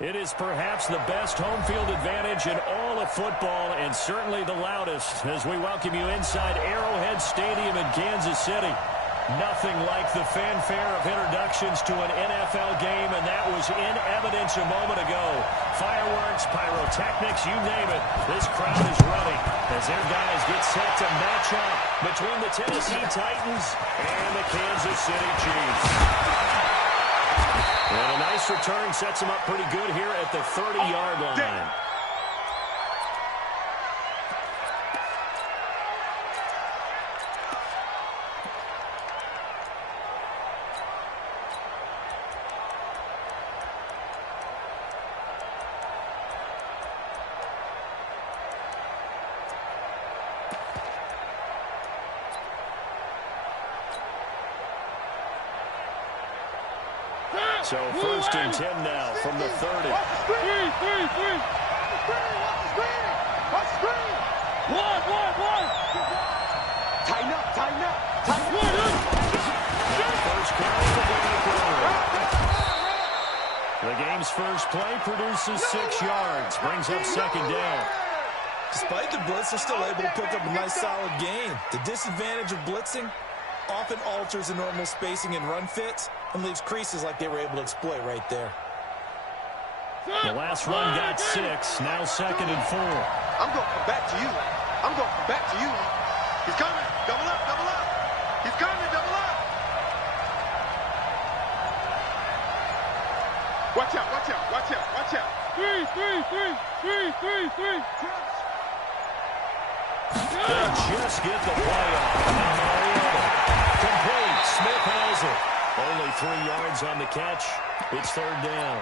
It is perhaps the best home field advantage in all of football, and certainly the loudest, as we welcome you inside Arrowhead Stadium in Kansas City. Nothing like the fanfare of introductions to an NFL game, and that was in evidence a moment ago. Fireworks, pyrotechnics, you name it. This crowd is running as their guys get set to match up between the Tennessee Titans and the Kansas City Chiefs. And a nice return sets them up pretty good here at the 30-yard line. So first and 10 now from the 30. Watch the screen. One. Tighten up. First carry of the ball. The game's first play produces 6 yards, brings up second down. Despite the blitz, they're still able to pick up a nice solid gain. The disadvantage of blitzing often alters the normal spacing and run fits and leaves creases like they were able to exploit right there. The last run got 6, now second and 4. I'm going to come back to you. He's coming. Double up. He's coming. Double up. Watch out. Three. They just get the play off. Complete. Smith has it. Only 3 yards on the catch. It's third down.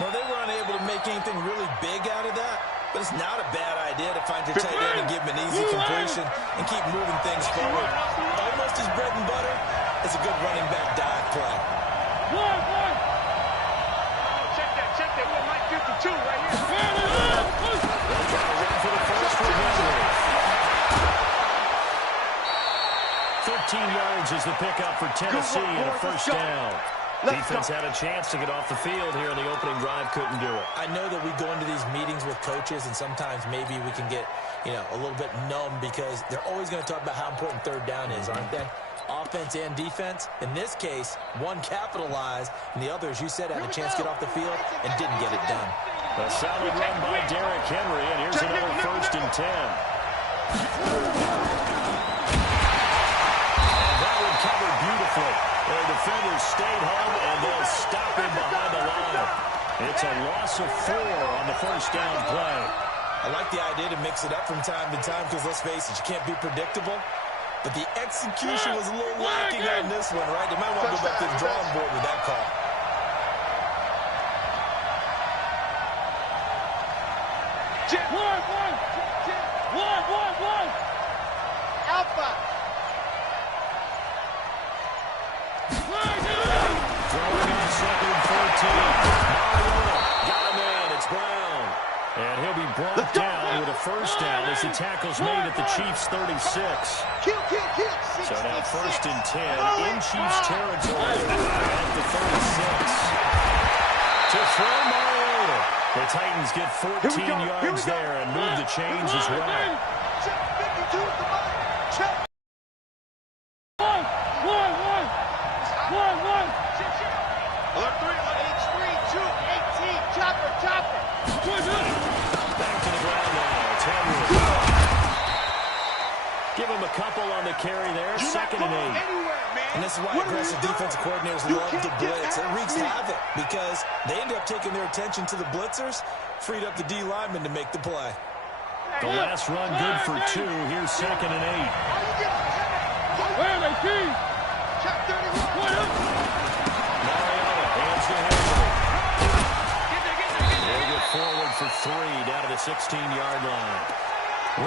Well, they were unable to make anything really big out of that, but it's not a bad idea to find your tight end and give him an easy completion and keep moving things forward. Almost his bread and butter is a good running back dive play. One. Check that. 1 Mike 52 right here. They'll try to run for the first for Henry. 13 yards is the pickup for Tennessee and a first down. Defense had a chance to get off the field here in the opening drive, couldn't do it. I know that we go into these meetings with coaches, and sometimes maybe we can get, a little bit numb because they're always going to talk about how important third down is, aren't they? Offense and defense. In this case, one capitalized, and the other, as you said, had a chance to get off the field and didn't get it done. A solid run by Derrick Henry, and here's another first and 10. Covered beautifully. Their defenders stayed home, and they'll stop him behind the line. It's a loss of 4 on the first down play. I like the idea to mix it up from time to time because, let's face it, you can't be predictable. But the execution was a little lacking on this one, right? They might want to go back to the drawing board with that call. One. Alpha. Throwing on second and 14. Mariota got a man. It's Brown. And he'll be brought down with a first down as the tackle's made at the Chiefs' 36. Kill. So now first and 10 in Chiefs territory at the 36. To throw Mariota. The Titans get 14 yards there and move the chains as well. Check 52 at the bottom. Check. One. Alert 3, H3, 2, 18, chopper. Back to the ground now. It's Henry. Give him a couple on the carry there. Second and 8. And this is why aggressive defensive coordinators love to blitz. It wreaks havoc because they end up taking their attention to the blitzers, freed up the D lineman to make the play. The last run good for 2. Here's second and 8. Where are they, T? Check 31. Mariota hands to Henry. They'll get forward for 3 down to the 16-yard line.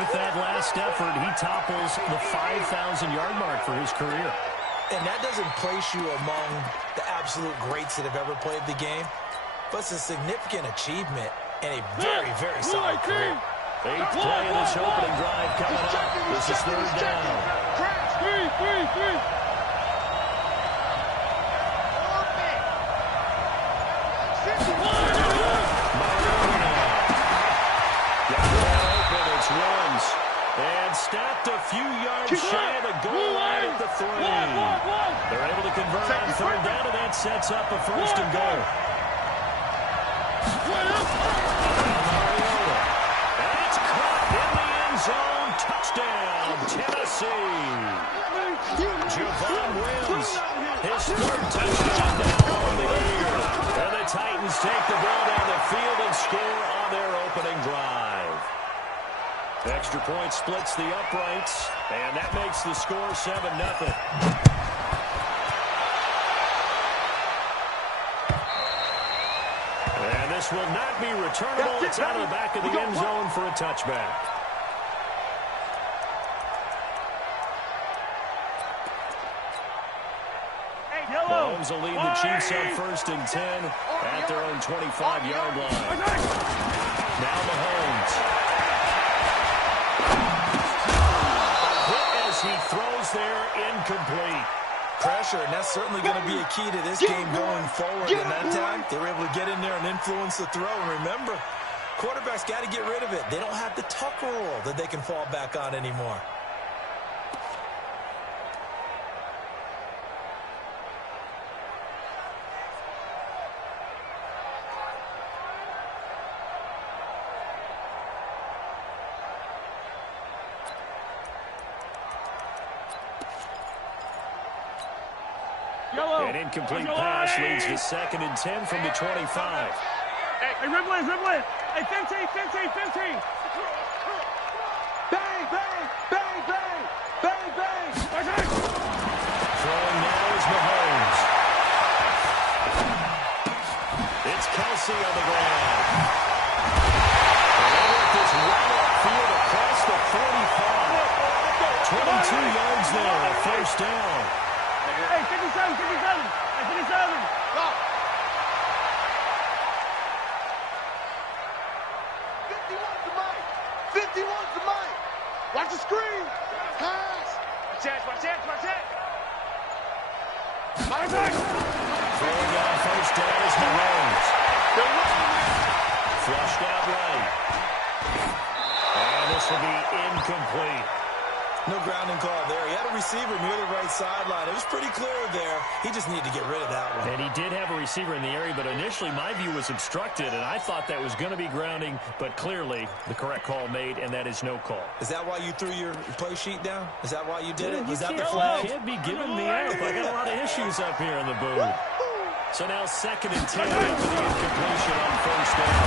With that last effort, he topples the 5,000-yard mark for his career. And that doesn't place you among the absolute greats that have ever played the game, but it's a significant achievement and a very, very solid career. 8th play of this opening drive coming up. This is third down. Three. convert on third down, and that sets up a first and goal. And it's caught in the end zone. Touchdown, Tennessee. Javon Wims, his third touchdown now on the year. And the Titans take the ball down the field and score on their opening drive. Extra point splits the uprights, and that makes the score 7-0. And this will not be returnable. It's out of the back of the end zone for a touchback. Mahomes will lead the Chiefs up 1st and 10 at their own 25-yard line. Now Mahomes. Hit as he throws there, incomplete. Pressure, and that's certainly going to be a key to this game going forward. And that time, they were able to get in there and influence the throw. And remember, quarterbacks got to get rid of it. They don't have the Tucker rule that they can fall back on anymore. An incomplete pass leads to 2nd and 10 from the 25. Hey, Riblin. Hey, 15. Bang. Throwing now is Mahomes. It's Kelsey on the ground. And they work this right upfield across the 45. 22 yards there, a first down. Hey, 57. Hey, 57. Go. 51's the mic. Watch the screen. Pass. Watch it. Throwing down first down is Mahomes. Flushed out right. And this will be incomplete. No grounding call there. He had a receiver near the right sideline. It was pretty clear there. He just needed to get rid of that one. And he did have a receiver in the area, but initially my view was obstructed, and I thought that was going to be grounding, but clearly the correct call made, and that is no call. Is that why you threw your play sheet down? Is that why you did it? Was that the flag? flag? You can't be giving me up. I got a lot of issues up here in the booth. So now 2nd and 10 after the incompletion on first down.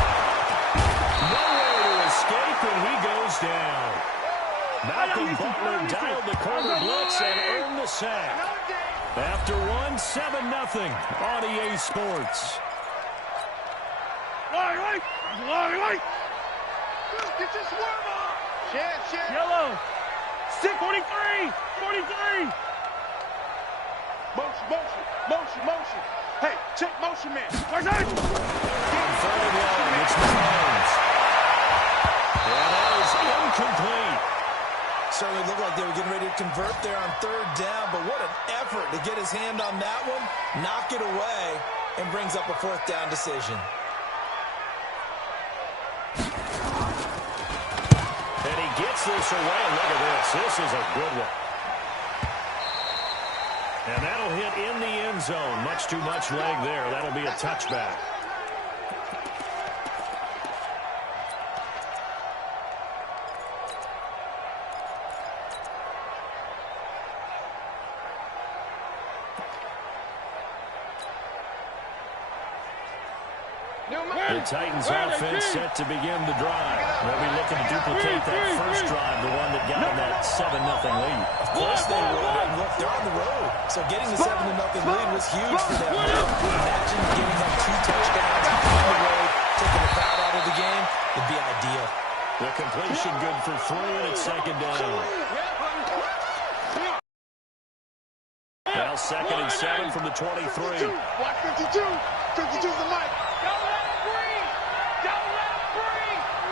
Nowhere to escape, and he goes down. Malcolm Butler dialed the corner blitz and earned the sack. After one, 7-0 on EA Sports. Right. Get your swerve on. Shit. Yellow. 43. Motion. Hey, check motion man. Watch it. On 3rd and 1, it's Mahomes. And that is incomplete. Certainly looked like they were getting ready to convert there on 3rd down, but what an effort to get his hand on that one, knock it away, and brings up a 4th down decision. And he gets this away. Look at this. This is a good one. And that'll hit in the end zone. Much too much leg there. That'll be a touchback. The Titans offense set to begin the drive. They'll be looking to duplicate that first drive, the one that got them that 7-0 lead. Of course they would. And look, they're on the road. So getting the 7-0 lead was huge for them. Imagine getting them 2 touchdowns on the road, taking the crowd out of the game. It'd be ideal. The completion good for 3, and it's 2nd down. Now 2nd and 7 from the 23. Watch 52. 52's the mic. Don't let him breathe.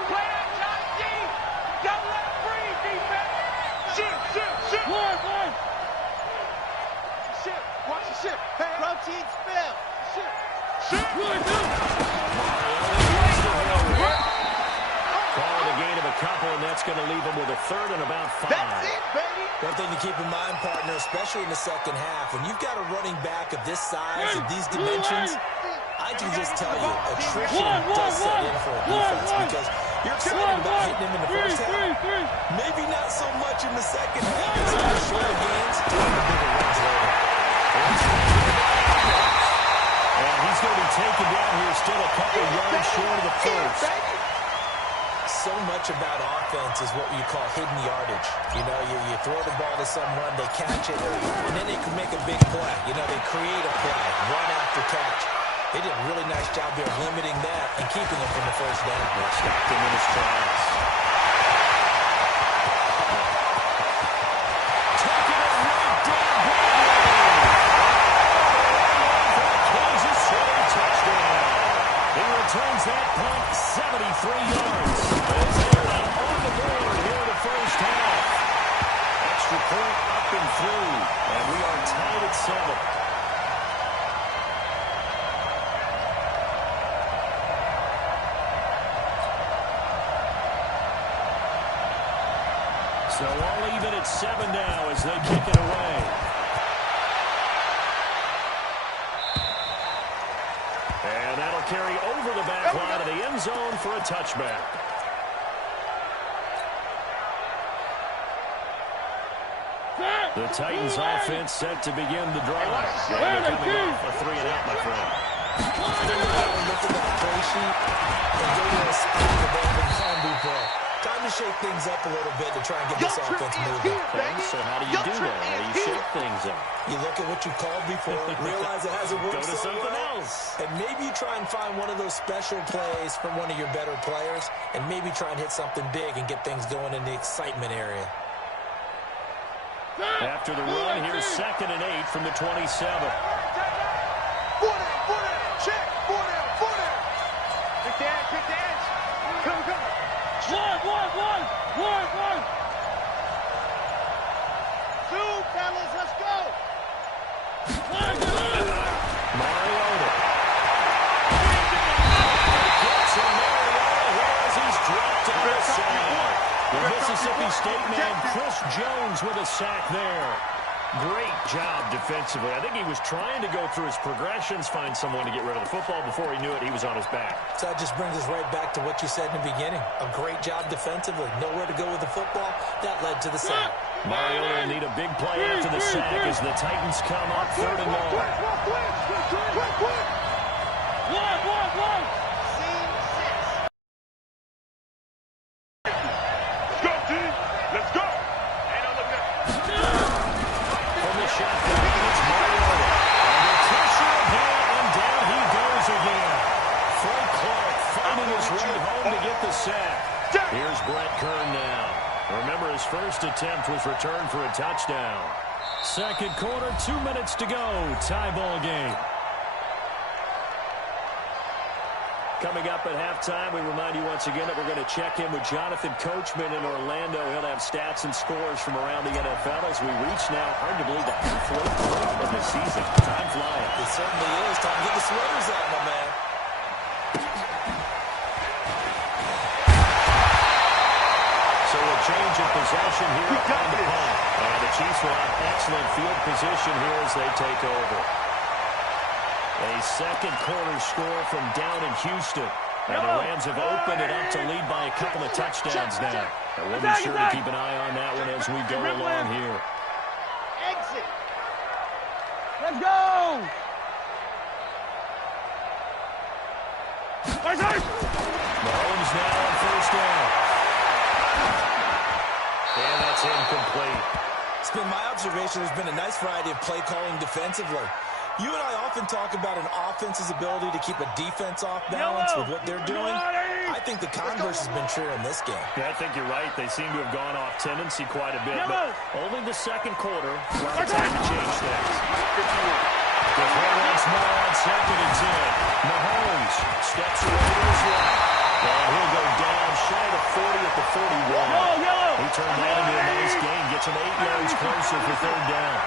Play that shot deep. Don't let him breathe, defense. Shit. One. Shit. Watch the shit. Hey, protein spill. Shit. Call it a gain of a couple, and that's going to leave them with a 3rd and about 5. That's it, baby. One thing to keep in mind, partner, especially in the second half, when you've got a running back of this size, of these dimensions, I can just tell you, attrition does set in for a defense because you're excited about hitting him in the first half. Maybe not so much in the second half. It's all shorter gains, the bigger runs later. And he's going to be taken down here still a couple yards short of the first. So much about offense is what you call hidden yardage. You know, you throw the ball to someone, they catch it, and then they can make a big play. You know, they create a play, run after catch. They did a really nice job there limiting that and keeping him from the first down. Stopped him in his tracks. Taking it right down. Kansas City touchdown. He returns that punt 73 yards. On the board here in the first half. Extra point up and through, and we are tied at 7. So all even at 7 now as they kick it away. And that'll carry over the back line of the end zone for a touchback. The Titans offense set to begin the drive. And they're coming off a 3-and-out, my friend. Look at that play sheet and go to a spot the ball and Home Depot. Time to shake things up a little bit to try and get this offense moving. Okay, so how do you do that? How do you shake things up? You look at what you called before, realize it hasn't worked. Go to something else. And maybe you try and find one of those special plays from one of your better players, and maybe try and hit something big and get things going in the excitement area. After the run, here's 2nd and 8 from the 27. Four down, check. Four down. Good dance. Come. One. Two, fellas, let's go. Mariota. Gets him, Mariota, as he's dropped on the side. The Mississippi State man, Chris Jones, with a sack there. Great job defensively. I think he was trying to go through his progressions, find someone to get rid of the football. Before he knew it, he was on his back. So that just brings us right back to what you said in the beginning. A great job defensively. Nowhere to go with the football. That led to the sack. Mariota will need a big play after the sack as the Titans come up 3rd and long. One. Let's go. From the shotgun, it's Mariota. Under pressure again, and down he goes again. Frank Clark finding his way home to get the sack. Here's Brett Kern now. Remember, his first attempt was returned for a touchdown. Second quarter, 2 minutes to go. Tie ball game. Coming up at halftime, we remind you once again that we're going to check in with Jonathan Coachman in Orlando. He'll have stats and scores from around the NFL as we reach now, hard to believe, the halfway point of the season. Time flying. It certainly is. Time to get the sweaters out, my man. So a change of possession here on the punt. And the Chiefs will have excellent field position here as they take over. A second quarter score from down in Houston. And the Rams have opened it up to lead by a couple of touchdowns now. And we'll be sure to keep an eye on that one as we go along here. Exit. Let's go. Mahomes now on first down. And that's incomplete. It's been my observation there's been a nice variety of play calling defensively. You and I often talk about an offense's ability to keep a defense off balance with what they're doing. I think the converse has been true in this game. Yeah, I think you're right. They seem to have gone off tendency quite a bit, but only the second quarter will have time to change things. The throw once more on 2nd and 10. Mahomes steps away to his left. And he'll go down shy of the 40 at the 41. He turned that into a nice gain, gets him 8 yards closer for 3rd down.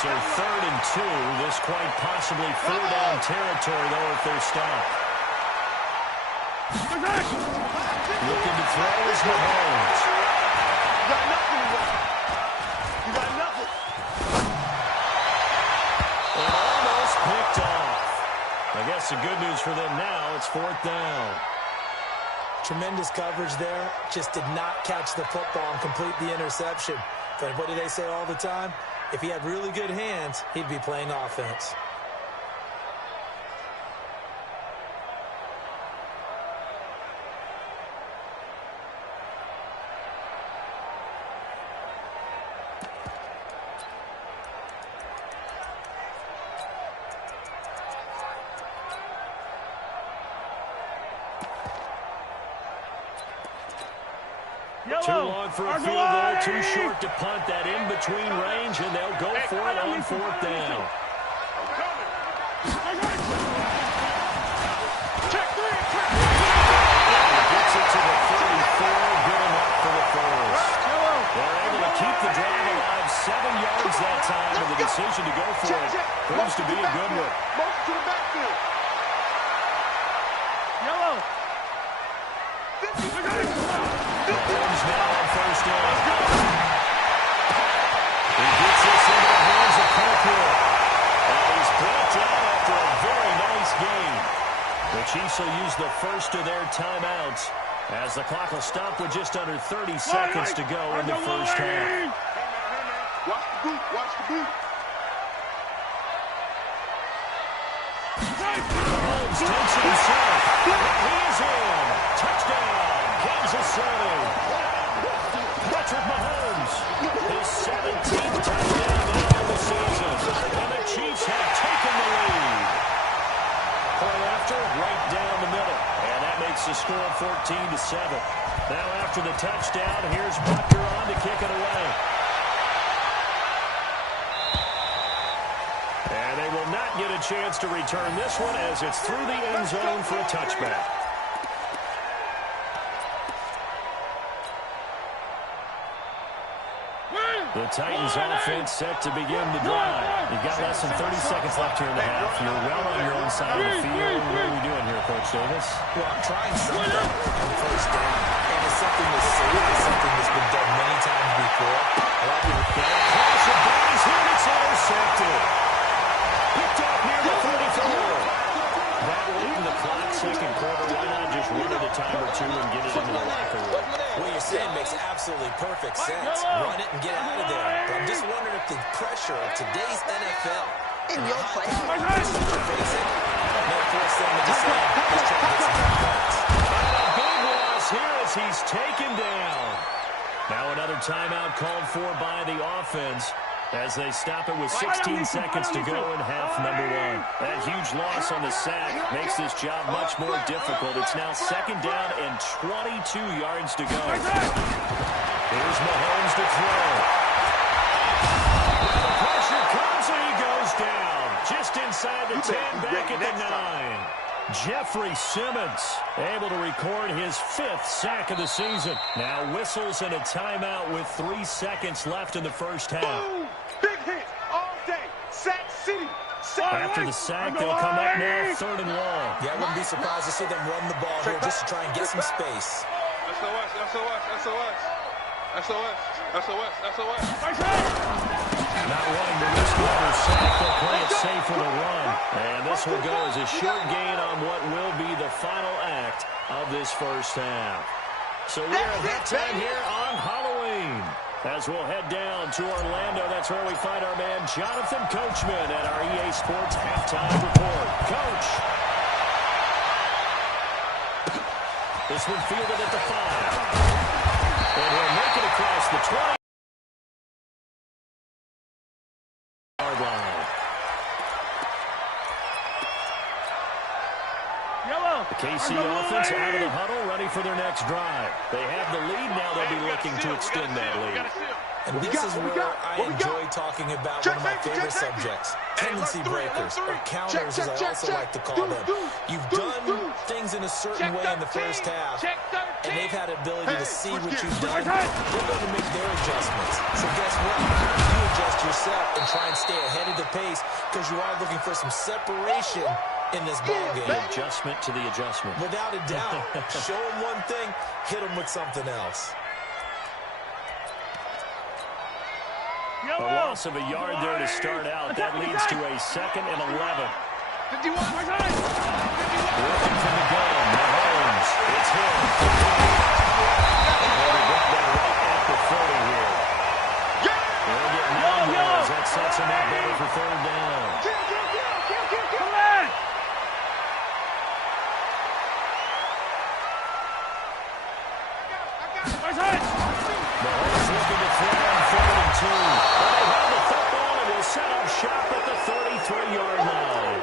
So 3rd and 2, this quite possibly 4th down territory, though, if they're stopped. Looking to throw is Mahomes. 4th down. Tremendous coverage there. Just did not catch the football and complete the interception. But what do they say all the time? If he had really good hands, he'd be playing offense. Too long for a field goal, too short to punt that in-between range, and they'll go for it on 4th down. Gets it to the 34, good enough for the first. They're able to keep the drive alive, 7 yards that time, and the decision to go for it proves to be a good one. Motion to the backfield. Mahomes now on 1st down. He gets this into the hands of Kirkwood. And he's brought down after a very nice game. The Chiefs will use the first of their timeouts as the clock will stop with just under 30 seconds to go in the first half. Watch the boot. Watch the boot. Mahomes takes it himself. He is in. Touchdown, Kansas City. Patrick Mahomes, his 17th touchdown now of the season. And the Chiefs have taken the lead. Point after, right down the middle. And that makes the score 14-7. Now after the touchdown, here's Butker on to kick it away. And they will not get a chance to return this one as it's through the end zone for a touchback. The Titans offense set to begin the drive. You've got less than 30 seconds left here in the half. You're well on your own side of the field. What are we doing here, Coach Davis? Well, I'm trying something on 1st down. And it's something that's safe. It's something that's been done many times before. A lot of people think, Cross of Bays here. It's intercepted. Picked up near the 34. That will end the clock. Second quarter. Why not just run it a time or two and get it into the locker room? what you're saying makes absolutely perfect sense. Run it and get out of there. But I'm just wondering if the pressure of today's NFL and your play may force them to decide, let's try to get some more points. And a big loss here as he's taken down. Now another timeout called for by the offense as they stop it with 16 seconds to go in half number 1. That huge loss on the sack makes this job much more difficult. It's now 2nd down and 22 yards to go. Here's Mahomes to throw. The pressure comes and he goes down. Just inside the 10, back at the 9. Jeffrey Simmons able to record his 5th sack of the season. Now whistles and a timeout with 3 seconds left in the first half. Boom! Big hit all day. Sack City. After the sack, they'll come up now 3rd and long. Yeah, I wouldn't be surprised to see them run the ball here just to try and get some space. Not wanting to risk another sack, they'll play it safe with a run. And this will go as a short gain on what will be the final act of this first half. So we're at that time here on Halloween. As we'll head down to Orlando, that's where we find our man Jonathan Coachman at our EA Sports Halftime Report. Coach. This one fielded at the 5. And he'll make it across the 20. The KC offense out of the huddle, ready for their next drive. They have the lead now. They'll be looking to extend that lead. And this is where I enjoy talking about one of my favorite subjects, tendency breakers, or counters as I also like to call them. You've done things in a certain way in the first half, and they've had the ability to see what you've done. They're going to make their adjustments. So guess what? You adjust yourself and try and stay ahead of the pace because you are looking for some separation in this ballgame. The adjustment to the adjustment. Without a doubt. Show them one thing, hit them with something else. A loss of a yard there to start out. That leads to a 2nd and 11. 51. Looking from the gun. Mahomes. It's him. And they got that right at the 30 here. They'll get 9 yards. That sets him up better for third down. Come on! Mahomes looking to throw on 3rd and 2. But they have the football and will set up shop at the 33-yard line.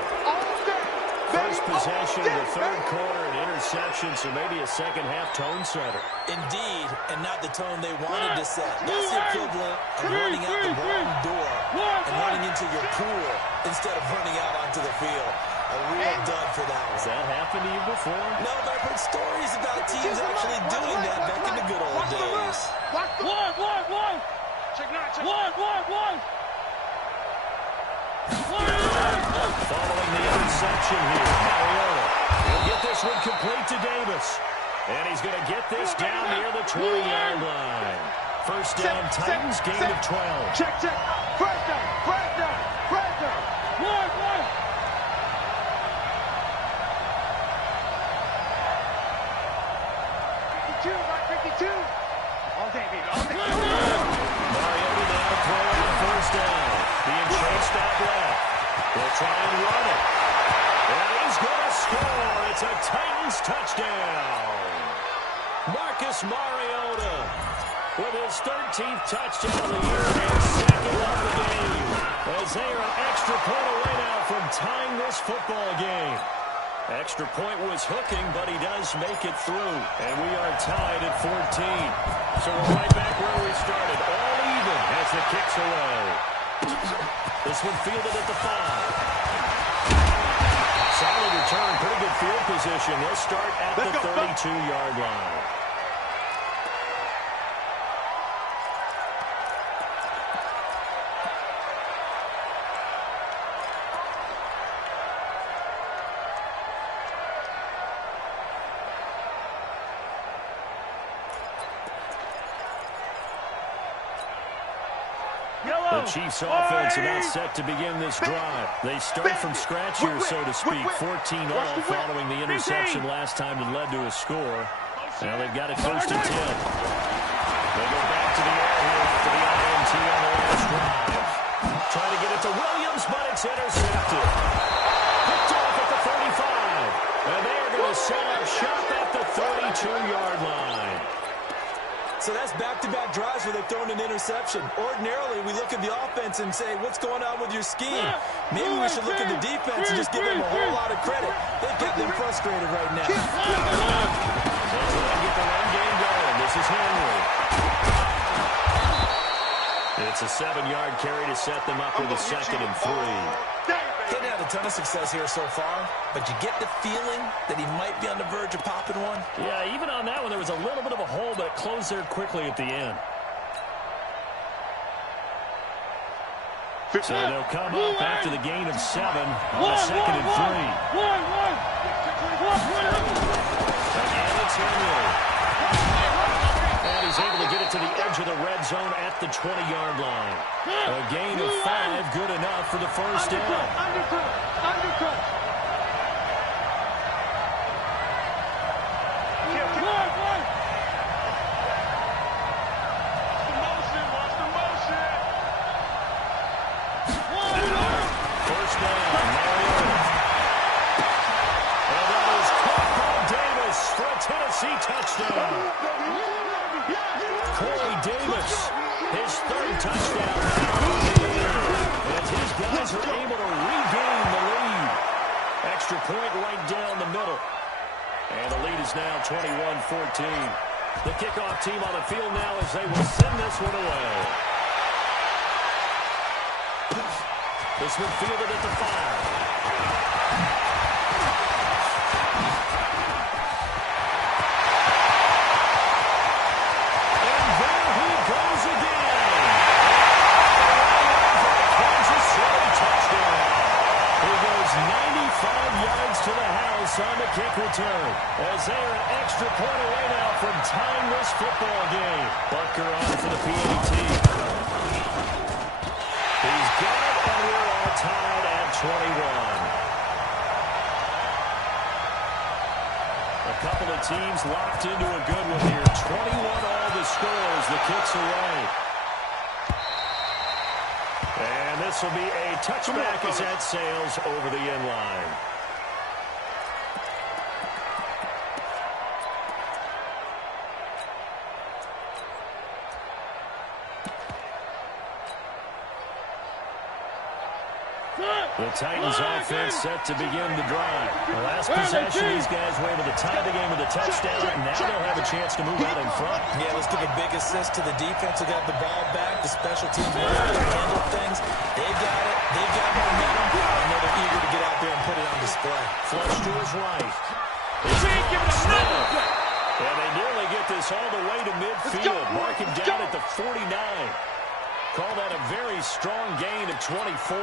First possession of the third quarter, an interception, so maybe a second-half tone setter. Indeed, and not the tone they wanted to set. That's the equivalent of running out the wrong door and running into your pool instead of running out onto the field. A real dud for that one. Has that happened to you before? No, but I've heard stories about teams actually doing that back in the good old days. One! Check now, check. One! Following the interception here, Mariota will get this one complete to Davis. And he's going to get this down near the 20-yard line. First down, Titans, gain of 12. Check. First down. One! 52. All day, baby. All day. Mariota now throwing on first down. Being chased out left. They'll try and run it. And he's going to score. It's a Titans touchdown. Marcus Mariota with his 13th touchdown of the year and second of the game. As they are an extra point away now from tying this football game. Extra point was hooking, but he does make it through. And we are tied at 14. So we're right back where we started. All even as the kick's away. This one fielded at the 5. Solid return, pretty good field position. They'll start at the 32-yard line. The Chiefs' offense about set to begin this drive. They start from scratch here, so to speak. 14 all following the interception last time that led to a score. Now they've got it first and 10. They go back to the air here after the INT on the last drive. Trying to get it to Williams, but it's intercepted. Picked off at the 35. And they are going to set up shop at the 32-yard line. So that's back-to-back drives where they've thrown an interception. Ordinarily, we look at the offense and say, what's going on with your scheme? Maybe we should look at the defense and just give them a whole lot of credit. They've got them frustrated right now. Let's get the run game going. This is Henry. It's a 7-yard carry to set them up with a 2nd and 3. Hadn't had a ton of success here so far, but you get the feeling that he might be on the verge of popping one. Yeah, even on that one, there was a little bit of a hole, but it closed there quickly at the end. So they'll come up after the gain of 7 on a 2nd and 3. Again, it's Henry. And he's able to get it to the edge of the red zone at the 20-yard line. A gain of 5, good enough for the first down. Undercut. Watch the motion. First down, Mariota. And that is caught by Davis for a Tennessee touchdown. Corey Davis, his 3rd touchdown. And his guys are able to regain the lead. Extra point right down the middle. And the lead is now 21-14. The kickoff team on the field now as they will send this one away. This one fielded at the 5. To the house on the kick return as they are an extra point away now from tying this football game. Butker on for the PAT. He's got it, and we're all tied at 21. couple of teams locked into a good one here. 21 all the score as the kick's away. And this will be a touchback as that sails over the end line. The Titans offense set to begin the drive. The last possession, these guys were able to tie the game with a touchdown. Now they'll have a chance to move out in front. Yeah, let's give a big assist to the defense who got the ball back. The special teams know how to handle things. They got it. They got momentum. I know they're eager to get out there and put it on display. Flush to his right. And they nearly get this all the way to midfield. Mark him down at the 49. Call that a very strong gain of 24.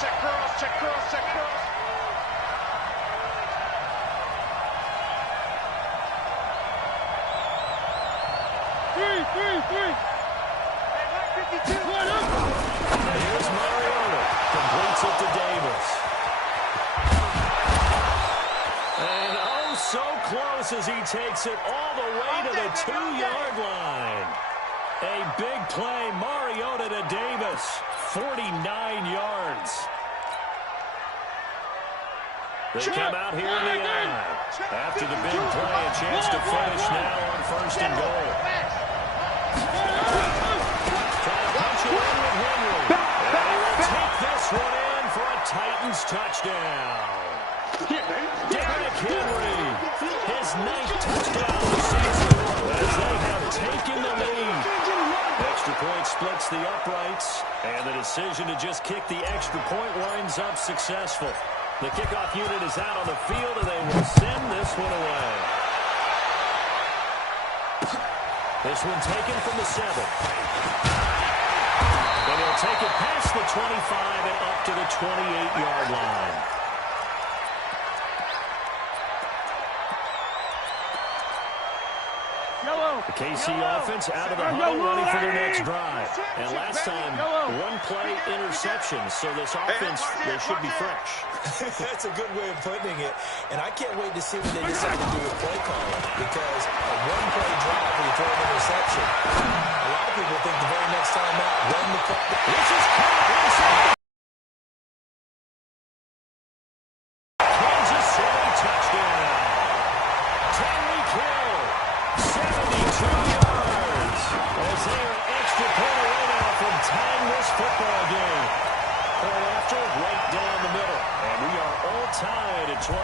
Check cross, check cross, check cross. Three. Hey, 52. Here's Mariota. Completes it to Davis. And oh, so close as he takes it all the way to the 2-yard line. A big play, Mariota to Davis, 49 yards. They come out here in the eye. After the big play, a chance to finish now on 1st and goal. Trying to punch it in with Henry. And he will take this one in for a Titans touchdown. Derrick Henry, his 9th touchdown of the season as they have taken the lead. Extra point splits the uprights, and the decision to just kick the extra point winds up successful. The kickoff unit is out on the field, and they will send this one away. This one taken from the 7. And he'll take it past the 25 and up to the 28-yard line. The KC offense out of the huddle, ready for their next drive. And last time, 1-play interception, so this offense, they should be fresh. That's a good way of putting it. And I can't wait to see what they decide to do with play calling, because a 1-play drive where you throw an interception, a lot of people think the very next time out, run the clock. This is caught. Kansas City touchdown. Tyreek Hill, 72 yards. As they are an extra point away now from tying this football game. Point after, right down the middle. And we are all tied at 28.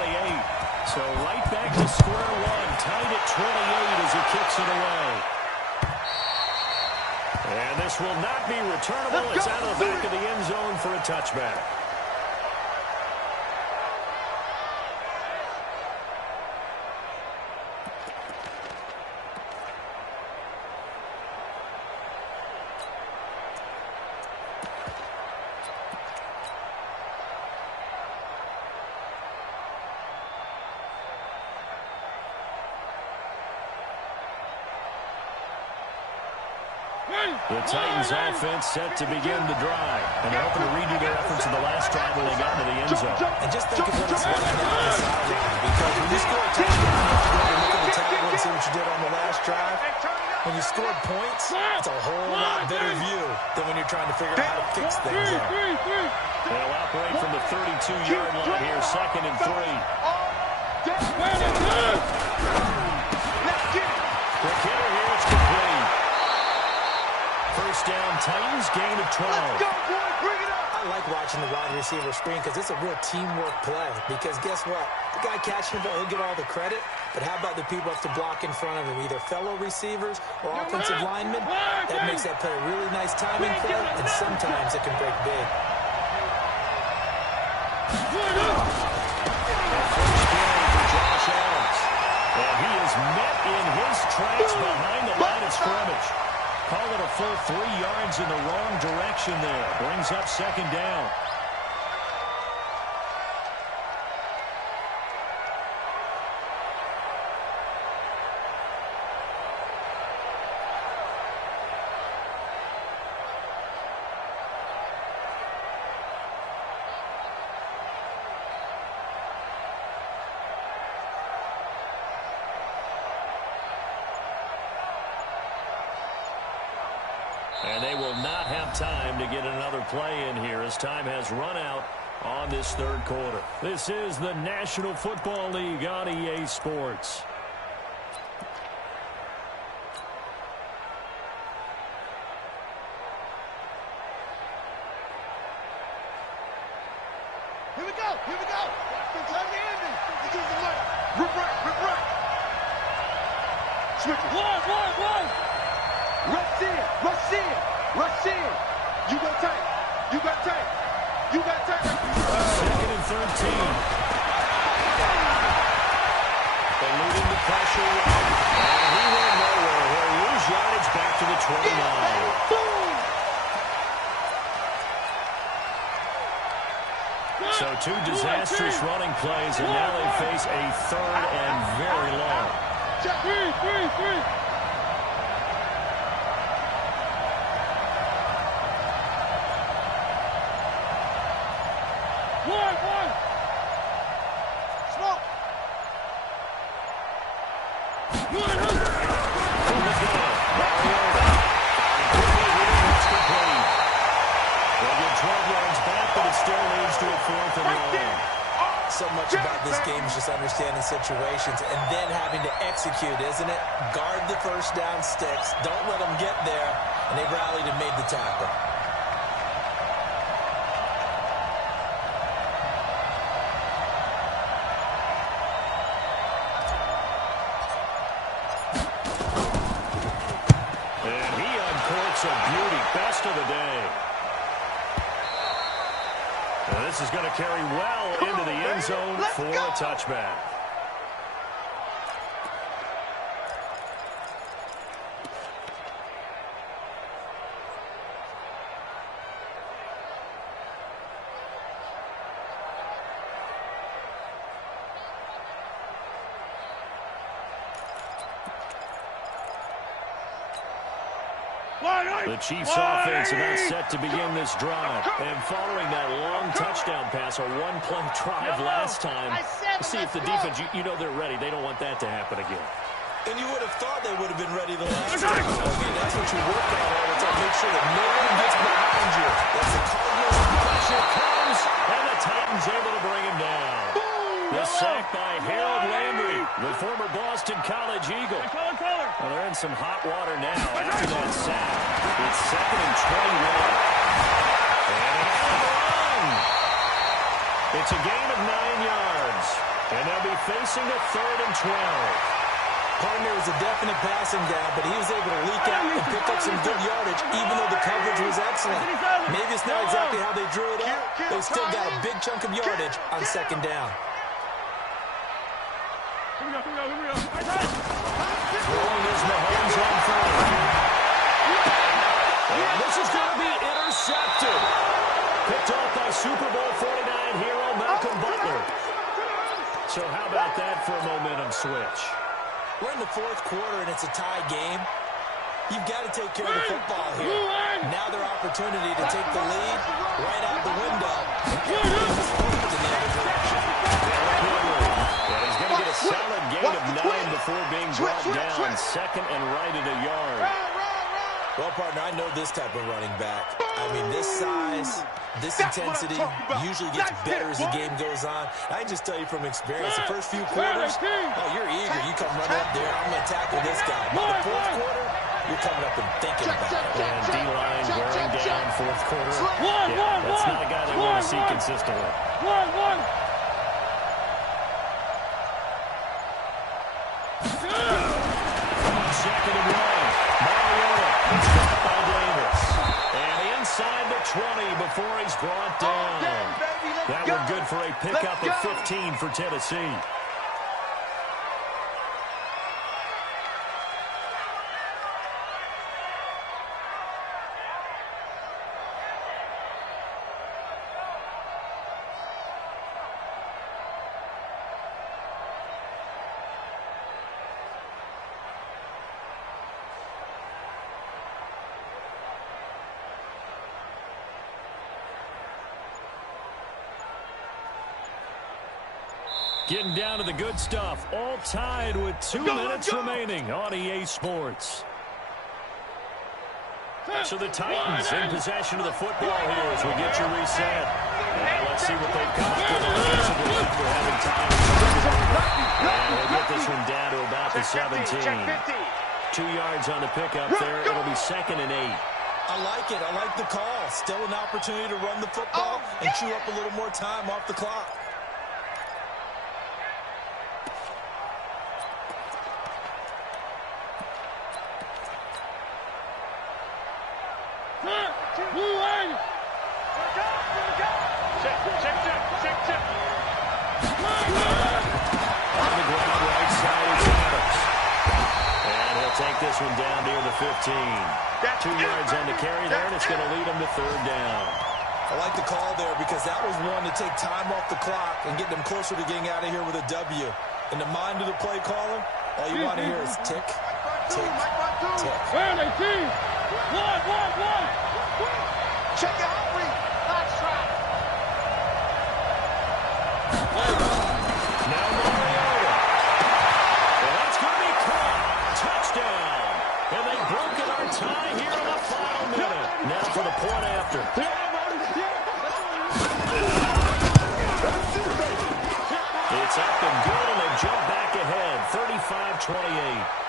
So right back to square one. Tied at 28 as he kicks it away. And this will not be returnable. It's out of the back of the end zone for a touchback. The Titans offense set to begin the drive. And they're hoping to redo their efforts in the last drive when they got into the end zone. And just think of what it's like now on the sideline. Because when you score a touchdown, you have to go and look at the table and see what you did on the last drive. When you scored points, it's a whole lot better view than when you're trying to figure out how to fix things there. They'll operate from the 32-yard line here, 2nd and 3. Quick hitter here, it's complete. First down, Titans, gain of 12. I like watching the wide receiver screen because it's a real teamwork play. Because guess what? The guy catching the ball, he'll get all the credit. But how about the people who have to block in front of him, either fellow receivers or offensive linemen? That makes that play a really nice timing play, and sometimes it can break big. First down for Josh Adams. And he is met in his tracks behind the line of scrimmage. Call it a full 3 yards in the wrong direction there. Brings up 2nd down. time to get another play in here as time has run out on this third quarter. This is the National Football League on EA Sports. Here we go. Here we go. It's time to end it. It's just the light. Rip right. Rip right. Switch it. One. Rush in. Rush in. Rush in. You got tight. You got tight. You got tight. Second and 13. Eluding the pressure. And he went nowhere. He'll lose yardage back to the 29. Boom. So two disastrous running plays, and now they face a third and very long. Three. One. Smoke. From the gun, Mariota. They'll get 12 yards back, but it still leads to a fourth and long. So much about this game is just understanding situations and then having to execute, isn't it? Guard the first down sticks. Don't let them get there. And they rallied and made the tackle. And he uncorks a beauty. Best of the day. And this is going to carry well into the end zone for a touchback. The Chiefs offense about set to begin this drive. And following that long touchdown pass, a one-play drive last time, see if the defense, you know they're ready. They don't want that to happen again. And you would have thought they would have been ready the last time. I mean, that's what you work on all the time. Make sure that no one gets behind you. That's the Cardinals. Pressure comes, and the Titans able to bring him down. The sack by Harold Landry, the former Boston College Eagle. Well, they're in some hot water now after that sack. It's second and 21. And another run. It's a gain of 9 yards. And they'll be facing a third and 12. Partner was a definite passing down, but he was able to leak out and pick up some good yardage, even though the coverage was excellent. Maybe it's not exactly how they drew it up. They still got a big chunk of yardage on second down. Throwing is Mahomes on third. And this is going to be intercepted. Picked off by Super Bowl 49 hero Malcolm Butler. So how about that for a momentum switch? We're in the fourth quarter, and it's a tie game. You've got to take care of the football here. Now their opportunity to take the lead right out the window. Everything's flipped in the other direction. Well, he's going to get a solid gain of 9 before being brought down. Second and right at a yard. Well, partner, I know this type of running back. I mean, this size, this intensity usually gets better as the game goes on. I can just tell you from experience, the first few quarters, oh, you're eager. You come running up there, I'm going to tackle this guy. By the fourth quarter, you're coming up and thinking about it. And D-line wearing down fourth quarter. Yeah, that's not a guy they want to see consistently. Second and one. Mariota. It's caught by Davis. And inside the 20 before he's brought down. That one good for a pickup of 15 for Tennessee. Getting down to the good stuff. All tied with 2 minutes remaining on EA Sports. So the Titans in possession of the football here as we get your reset. And let's see what they've come up with offensively after having time. And we'll get this one down to about the 17. 2 yards on the pickup there. It'll be 2nd and 8. I like it. I like the call. Still an opportunity to run the football and chew up a little more time off the clock. On the ground, right side is Adams. And he'll take this one down near the 15. 2 yards on the carry there, and it's going to lead him to 3rd down. I like the call there because that was one to take time off the clock and get them closer to getting out of here with a W. In the mind of the play caller, all you want to hear is tick, tick, tick. Check it out, Reed. Nice try. Now Mariota. And that's going to be caught. Touchdown. And they've broken our tie here in the final minute. Now for the point after. It's up and good, and they jump back ahead, 35-28.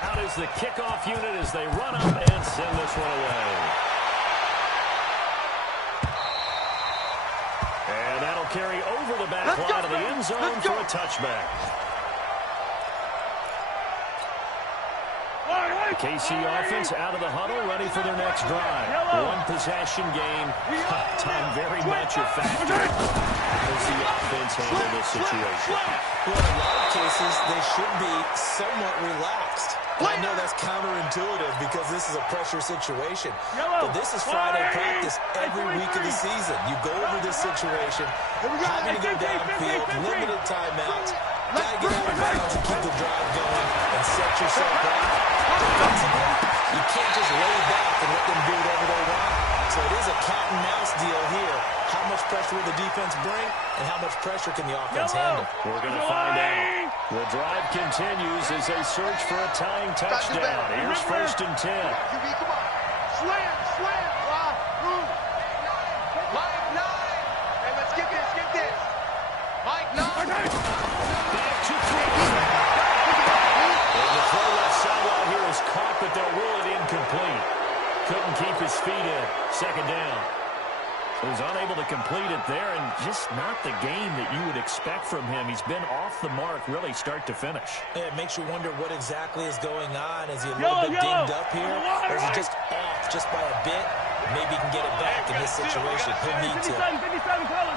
Out is the kickoff unit as they run up and send this one away. And that'll carry over the back line of the end zone for a touchback. The KC offense out of the huddle, ready for their next drive. One possession game. Time very much a factor as the offense handle this situation. Well, in a lot of cases, they should be somewhat relaxed. I know that's counterintuitive because this is a pressure situation. But this is Friday practice every week of the season. You go over this situation, having to go downfield, limited timeouts, got to get out of bounds and keep the drive going and set yourself up. Defensively, you can't just lay back and let them do whatever they want. So it is a cat and mouse deal here. How much pressure will the defense bring, and how much pressure can the offense handle? We're going to find out. The drive continues as they search for a tying touchdown. Here's 1st and 10. Come on. Slam. Mike 9. Hey, let's get this. Mike 9. Back to throw. And the throw left sideline here is caught, but they'll rule it incomplete. Couldn't keep his feet in. 2nd down. Was unable to complete it there, and just not the game that you would expect from him. He's been off the mark, really, start to finish. Yeah, it makes you wonder what exactly is going on. Is he a little bit dinged up here, or is he just off just by a bit? Maybe he can get it back in this situation. He'll need to. 57 color.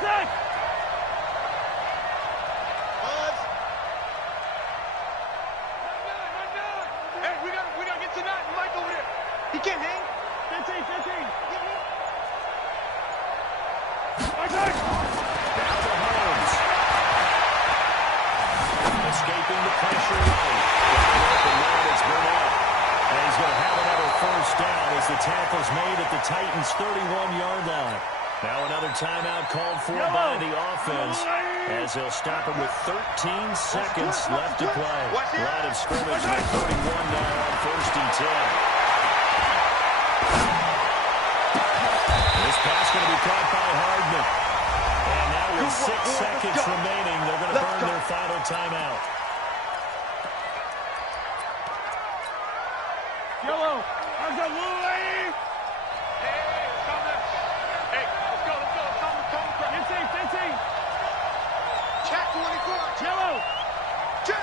Attack! Hey, we gotta get to that. Mike over there. He can't hang. 15. Now to Holmes. Escaping the pressure right. And now it's been out. And he's going to have another 1st down as the tackle's made at the Titans' 31-yard line. Now another timeout called for by the offense as they'll stop him with 13 seconds left to play. Line of scrimmage at 31 now on 1st and 10. This pass going to be caught by Hardman. And now with 6 seconds remaining, they're going to burn their final timeout. Yellow. I've got blue lane. Hey, let's go. 15. Check 24. Yellow. Check.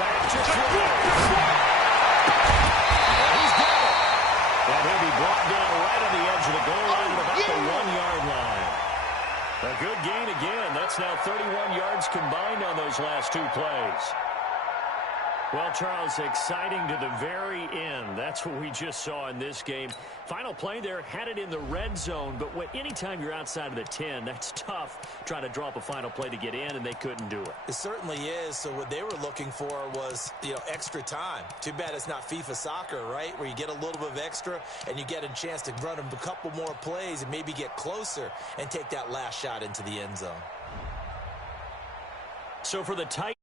Back to throw. He's got it. And he'll be brought down right on the edge of the goal line at about the 1-yard line. A good gain again. That's now 31 yards combined on those last 2 plays. Well, Charles, exciting to the very end. That's what we just saw in this game. Final play there, had it in the red zone, but anytime you're outside of the 10, that's tough trying to draw up a final play to get in, and they couldn't do it. It certainly is. So what they were looking for was, extra time. Too bad it's not FIFA soccer, right, where you get a little bit of extra and you get a chance to run a couple more plays and maybe get closer and take that last shot into the end zone. So for the Titans,